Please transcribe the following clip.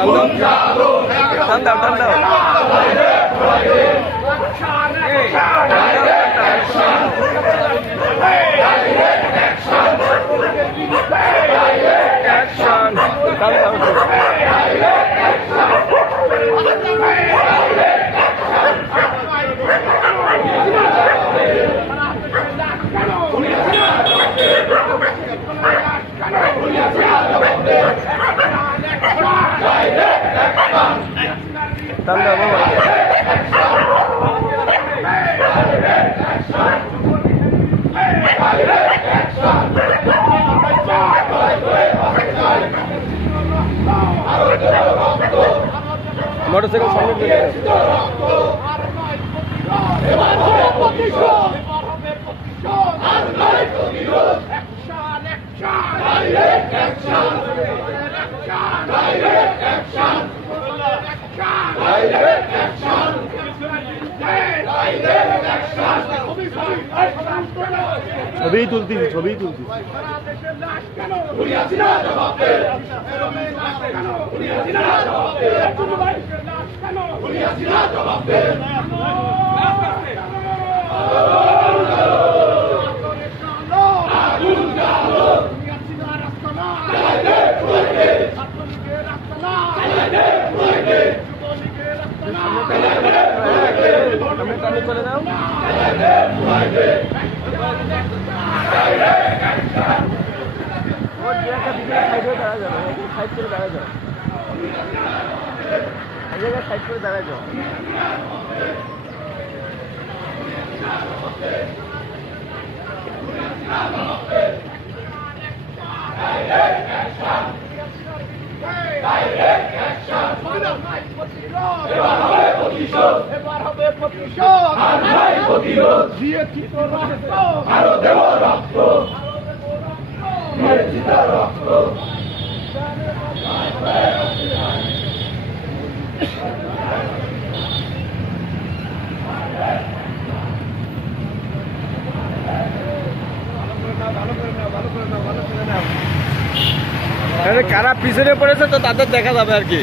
টান দাও টান দাও মোটরসাইকেল সামনে ছবি তুলতেছি চলে যাও সাইড করে দাঁড়া যাও সাইড করে দাঁড়া যাও এবার হবে প্রতিশোধ দিয়েছি তো রক্ত আরো দেব রক্ত কারা পিছনে পড়েছে তো তাদের দেখা যাবে আর কি।